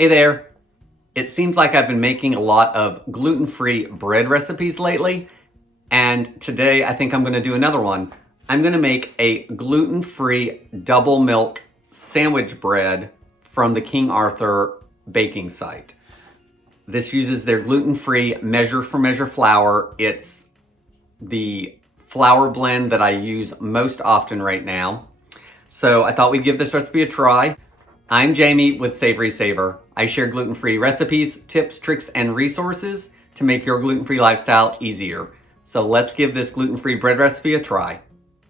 Hey there! It seems like I've been making a lot of gluten-free bread recipes lately, and today I think I'm going to do another one. I'm going to make a gluten-free double milk sandwich bread from the King Arthur baking site. This uses their gluten-free measure for measure flour. It's the flour blend that I use most often right now. So I thought we'd give this recipe a try. I'm Jamie with SavorySaver. I share gluten-free recipes, tips, tricks, and resources to make your gluten-free lifestyle easier. So let's give this gluten-free bread recipe a try.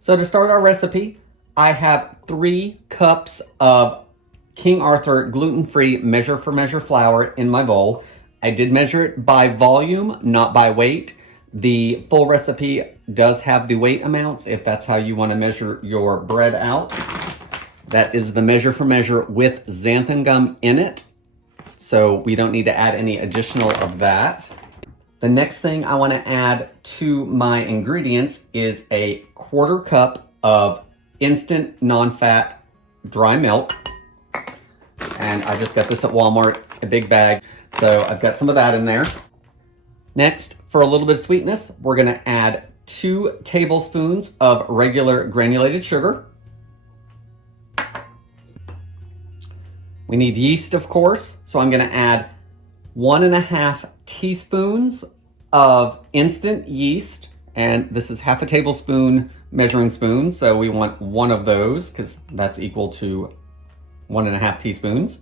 So to start our recipe, I have 3 cups of King Arthur gluten-free measure for measure flour in my bowl. I did measure it by volume, not by weight. The full recipe does have the weight amounts if that's how you want to measure your bread out. That is the measure for measure with xanthan gum in it. So we don't need to add any additional of that. The next thing I want to add to my ingredients is a 1/4 cup of instant non-fat dry milk. And I just got this at Walmart, it's a big bag. So I've got some of that in there. Next, for a little bit of sweetness, we're going to add 2 tablespoons of regular granulated sugar. We need yeast, of course, so I'm going to add 1.5 teaspoons of instant yeast, and this is 1/2 tablespoon measuring spoon, so we want 1 of those because that's equal to 1.5 teaspoons.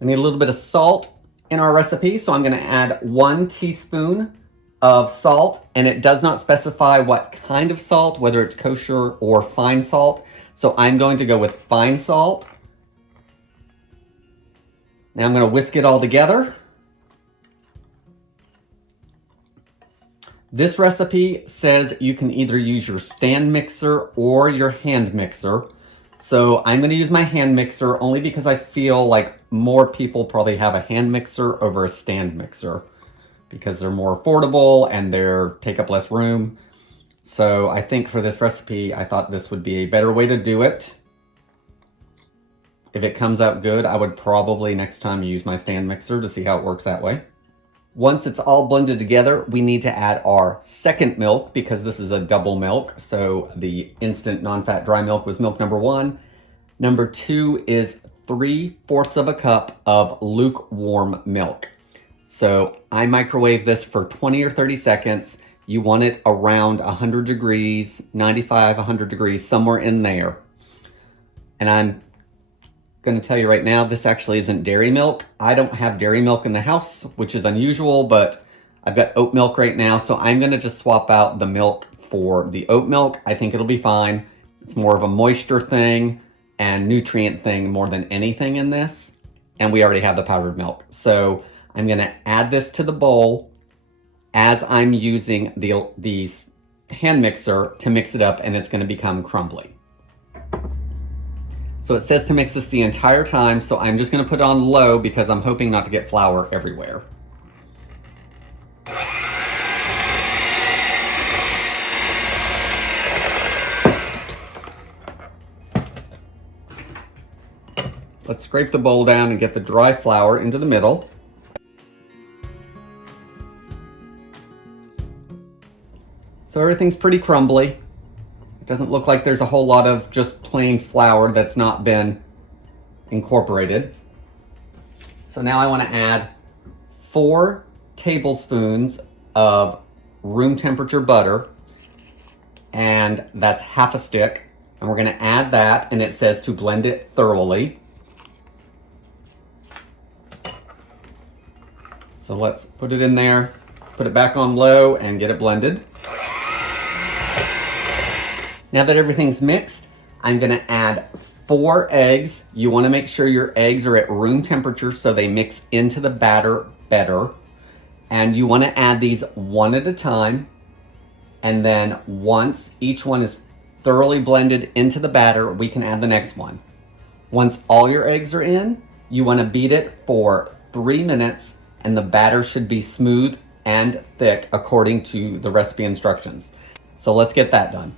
We need a little bit of salt in our recipe, so I'm going to add 1 teaspoon of salt, and it does not specify what kind of salt, whether it's kosher or fine salt. So I'm going to go with fine salt. Now I'm going to whisk it all together. This recipe says you can either use your stand mixer or your hand mixer. So I'm going to use my hand mixer only because I feel like more people probably have a hand mixer over a stand mixer, because they're more affordable and they take up less room. So I think for this recipe, I thought this would be a better way to do it. If it comes out good, I would probably next time use my stand mixer to see how it works that way. Once it's all blended together, we need to add our second milk because this is a double milk. So the instant non-fat dry milk was milk number 1. Number 2 is 3/4 of a cup of lukewarm milk. So I microwave this for 20 or 30 seconds. You want it around 100 degrees, 95, 100 degrees, somewhere in there. And I'm going to tell you right now, this actually isn't dairy milk. I don't have dairy milk in the house, which is unusual, but I've got oat milk right now. So I'm going to just swap out the milk for the oat milk. I think it'll be fine. It's more of a moisture thing and nutrient thing more than anything in this. And we already have the powdered milk. So I'm going to add this to the bowl as I'm using the hand mixer to mix it up, and it's going to become crumbly. So it says to mix this the entire time, so I'm just going to put it on low because I'm hoping not to get flour everywhere. Let's scrape the bowl down and get the dry flour into the middle. So everything's pretty crumbly. It doesn't look like there's a whole lot of just plain flour that's not been incorporated. So now I want to add 4 tablespoons of room temperature butter, and that's 1/2 stick. And we're going to add that, and it says to blend it thoroughly. So let's put it in there, put it back on low, and get it blended. Now that everything's mixed, I'm going to add 4 eggs. You want to make sure your eggs are at room temperature so they mix into the batter better. And you want to add these one at a time. And then once each one is thoroughly blended into the batter, we can add the next one. Once all your eggs are in, you want to beat it for 3 minutes, and the batter should be smooth and thick according to the recipe instructions. So let's get that done.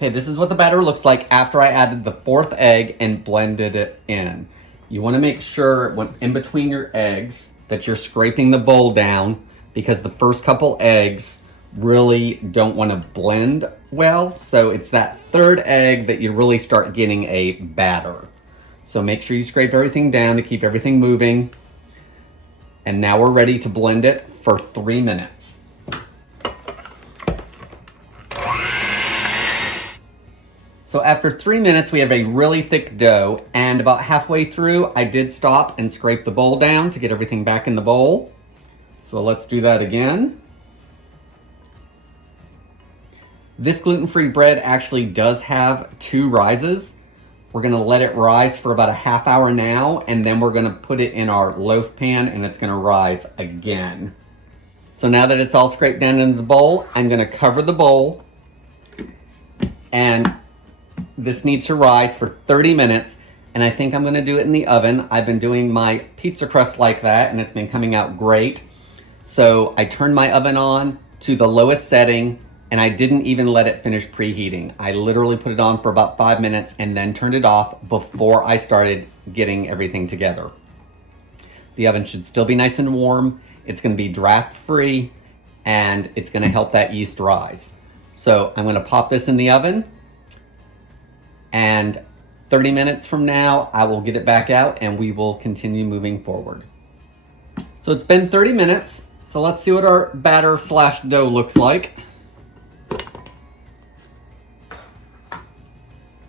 Okay, this is what the batter looks like after I added the 4th egg and blended it in. You want to make sure when in between your eggs that you're scraping the bowl down, because the first couple eggs really don't want to blend well. So it's that 3rd egg that you really start getting a batter. So make sure you scrape everything down to keep everything moving. And now we're ready to blend it for 3 minutes. So after 3 minutes, we have a really thick dough, and about halfway through, I did stop and scrape the bowl down to get everything back in the bowl. So let's do that again. This gluten-free bread actually does have 2 rises. We're gonna let it rise for about a half hour now, and then we're gonna put it in our loaf pan and it's gonna rise again. So now that it's all scraped down into the bowl, I'm gonna cover the bowl, and this needs to rise for 30 minutes, and I think I'm gonna do it in the oven. I've been doing my pizza crust like that, and it's been coming out great. So I turned my oven on to the lowest setting, and I didn't even let it finish preheating. I literally put it on for about 5 minutes and then turned it off before I started getting everything together. The oven should still be nice and warm. It's gonna be draft free, and it's gonna help that yeast rise. So I'm gonna pop this in the oven, and 30 minutes from now, I will get it back out and we will continue moving forward. So it's been 30 minutes. So let's see what our batter slash dough looks like.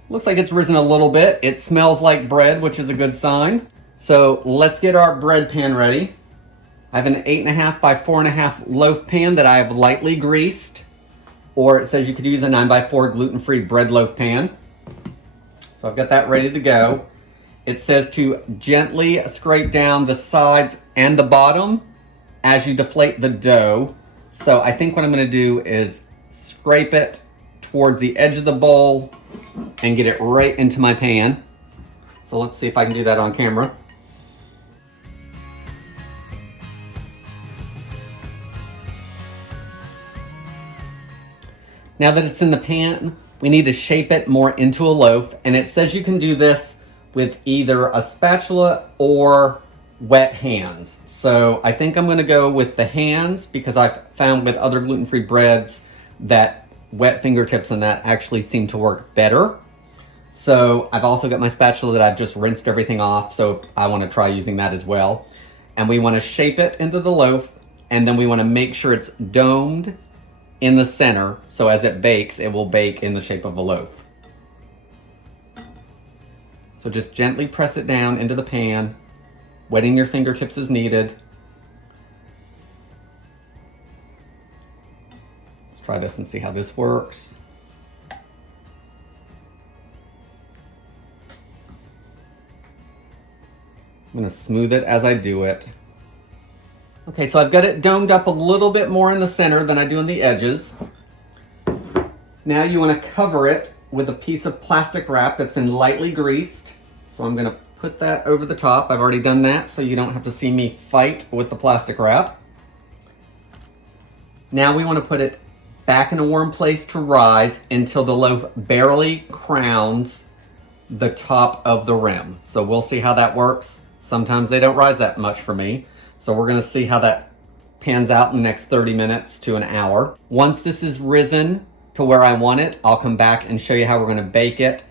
Looks like it's risen a little bit. It smells like bread, which is a good sign. So let's get our bread pan ready. I have an 8.5 by 4.5 loaf pan that I have lightly greased, or it says you could use a 9x4 gluten-free bread loaf pan. So I've got that ready to go. It says to gently scrape down the sides and the bottom as you deflate the dough. So I think what I'm gonna do is scrape it towards the edge of the bowl and get it right into my pan. So let's see if I can do that on camera. Now that it's in the pan, we need to shape it more into a loaf, and it says you can do this with either a spatula or wet hands. So I think I'm gonna go with the hands, because I've found with other gluten-free breads that wet fingertips and that actually seem to work better. So I've also got my spatula that I've just rinsed everything off, so I wanna try using that as well. And we wanna shape it into the loaf, and then we wanna make sure it's domed in the center, so as it bakes, it will bake in the shape of a loaf. So just gently press it down into the pan, wetting your fingertips as needed. Let's try this and see how this works. I'm gonna smooth it as I do it. Okay, so I've got it domed up a little bit more in the center than I do on the edges. Now you want to cover it with a piece of plastic wrap that's been lightly greased. So I'm going to put that over the top. I've already done that, so you don't have to see me fight with the plastic wrap. Now we want to put it back in a warm place to rise until the loaf barely crowns the top of the rim. So we'll see how that works. Sometimes they don't rise that much for me. So we're gonna see how that pans out in the next 30 minutes to an hour. Once this is risen to where I want it, I'll come back and show you how we're gonna bake it.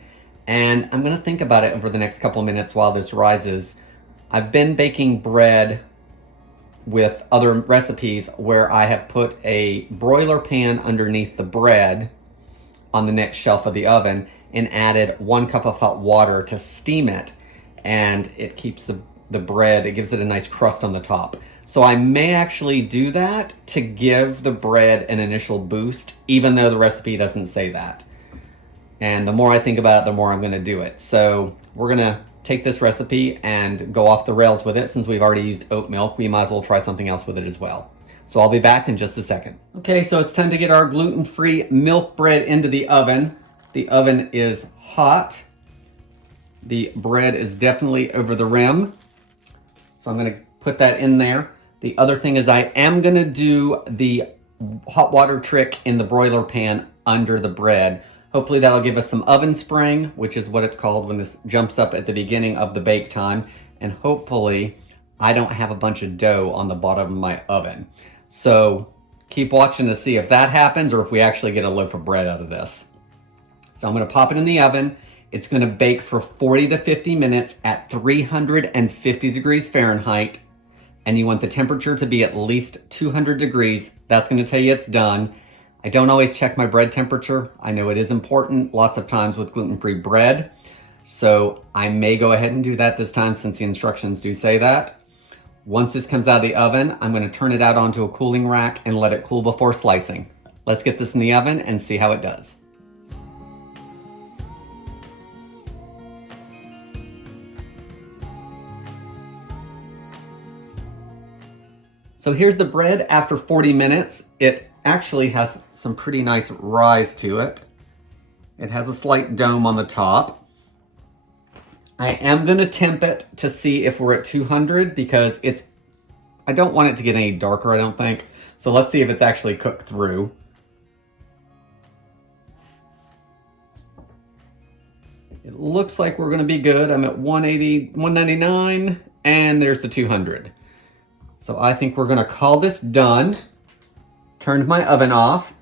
And I'm gonna think about it over the next couple of minutes while this rises. I've been baking bread with other recipes where I have put a broiler pan underneath the bread on the next shelf of the oven and added 1 cup of hot water to steam it. And it keeps the bread, it gives it a nice crust on the top. So I may actually do that to give the bread an initial boost, even though the recipe doesn't say that. And the more I think about it, the more I'm gonna do it. So we're gonna take this recipe and go off the rails with it. Since we've already used oat milk, we might as well try something else with it as well. So I'll be back in just a second. Okay, so it's time to get our gluten-free milk bread into the oven. The oven is hot. The bread is definitely over the rim. So I'm gonna put that in there. The other thing is I am gonna do the hot water trick in the broiler pan under the bread. Hopefully that'll give us some oven spring, which is what it's called when this jumps up at the beginning of the bake time. And hopefully I don't have a bunch of dough on the bottom of my oven. So keep watching to see if that happens or if we actually get a loaf of bread out of this. So I'm gonna pop it in the oven. It's gonna bake for 40 to 50 minutes at 350 degrees Fahrenheit. And you want the temperature to be at least 200 degrees. That's gonna tell you it's done. I don't always check my bread temperature. I know it is important lots of times with gluten-free bread. So I may go ahead and do that this time since the instructions do say that. Once this comes out of the oven, I'm gonna turn it out onto a cooling rack and let it cool before slicing. Let's get this in the oven and see how it does. So here's the bread after 40 minutes. It actually has some pretty nice rise to it. It has a slight dome on the top. I am gonna temp it to see if we're at 200 because I don't want it to get any darker, I don't think. So let's see if it's actually cooked through. It looks like we're gonna be good. I'm at 180, 199, and there's the 200. So I think we're gonna call this done. Turned my oven off,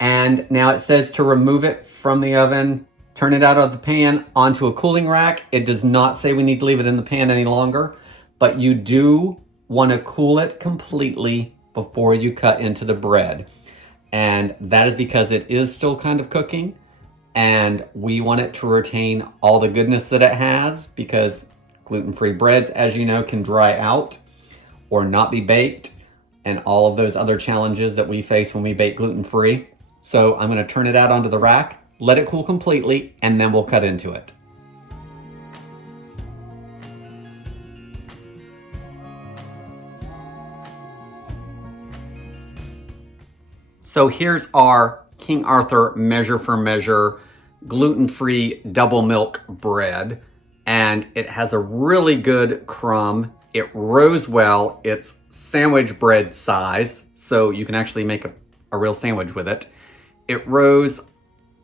and now it says to remove it from the oven, turn it out of the pan onto a cooling rack. It does not say we need to leave it in the pan any longer, but you do wanna cool it completely before you cut into the bread. And that is because it is still kind of cooking, and we want it to retain all the goodness that it has because gluten-free breads, as you know, can dry out or not be baked, and all of those other challenges that we face when we bake gluten-free. So I'm gonna turn it out onto the rack, let it cool completely, and then we'll cut into it. So here's our King Arthur measure for measure gluten-free double milk bread, and it has a really good crumb. It rose well. It's sandwich bread size, so you can actually make a real sandwich with it. It rose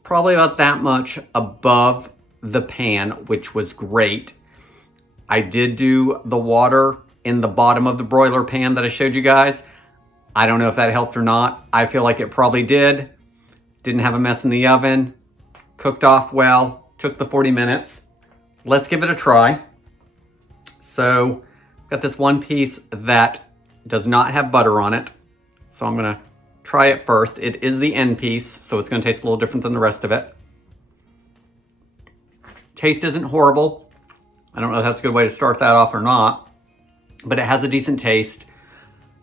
probably about that much above the pan, which was great. I did do the water in the bottom of the broiler pan that I showed you guys. I don't know if that helped or not. I feel like it probably did. Didn't have a mess in the oven. Cooked off well. Took the 40 minutes. Let's give it a try. So, got this one piece that does not have butter on it. So I'm gonna try it first. It is the end piece, so it's gonna taste a little different than the rest of it. Taste isn't horrible. I don't know if that's a good way to start that off or not, but it has a decent taste.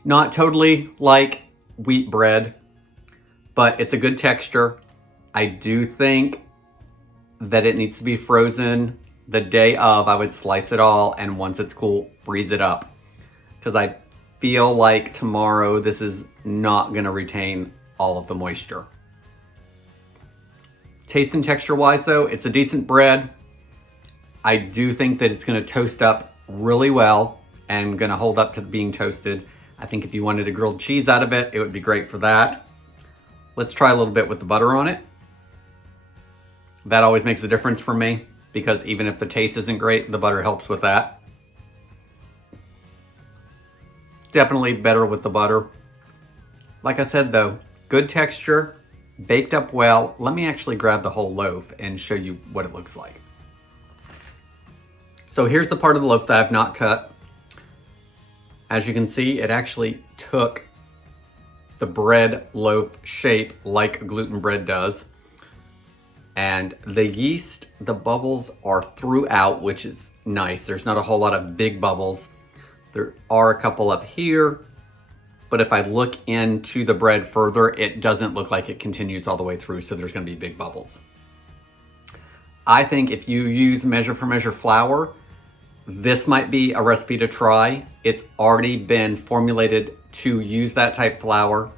Not totally like wheat bread, but it's a good texture. I do think that it needs to be frozen the day of. I would slice it all, and once it's cool, freeze it up. Because I feel like tomorrow this is not gonna retain all of the moisture. Taste and texture wise though, it's a decent bread. I do think that it's gonna toast up really well and gonna hold up to being toasted. I think if you wanted a grilled cheese out of it, it would be great for that. Let's try a little bit with the butter on it. That always makes a difference for me, because even if the taste isn't great, the butter helps with that. Definitely better with the butter. Like I said though, good texture, baked up well. Let me actually grab the whole loaf and show you what it looks like. So here's the part of the loaf that I've not cut. As you can see, it actually took the bread loaf shape like gluten bread does. And the yeast, the bubbles are throughout, which is nice. There's not a whole lot of big bubbles. There are a couple up here, but if I look into the bread further, it doesn't look like it continues all the way through, so there's gonna be big bubbles. I think if you use measure for measure flour, this might be a recipe to try. It's already been formulated to use that type flour,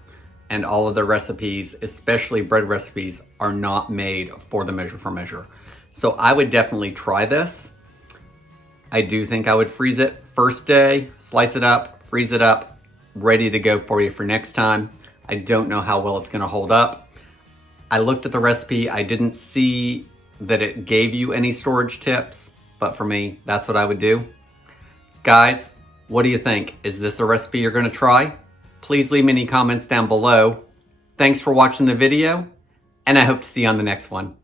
and all of the recipes, especially bread recipes, are not made for the measure for measure. So I would definitely try this. I do think I would freeze it first day, slice it up, freeze it up, ready to go for you for next time. I don't know how well it's gonna hold up. I looked at the recipe. I didn't see that it gave you any storage tips, but for me, that's what I would do. Guys, what do you think? Is this a recipe you're gonna try? Please leave me any comments down below. Thanks for watching the video, and I hope to see you on the next one.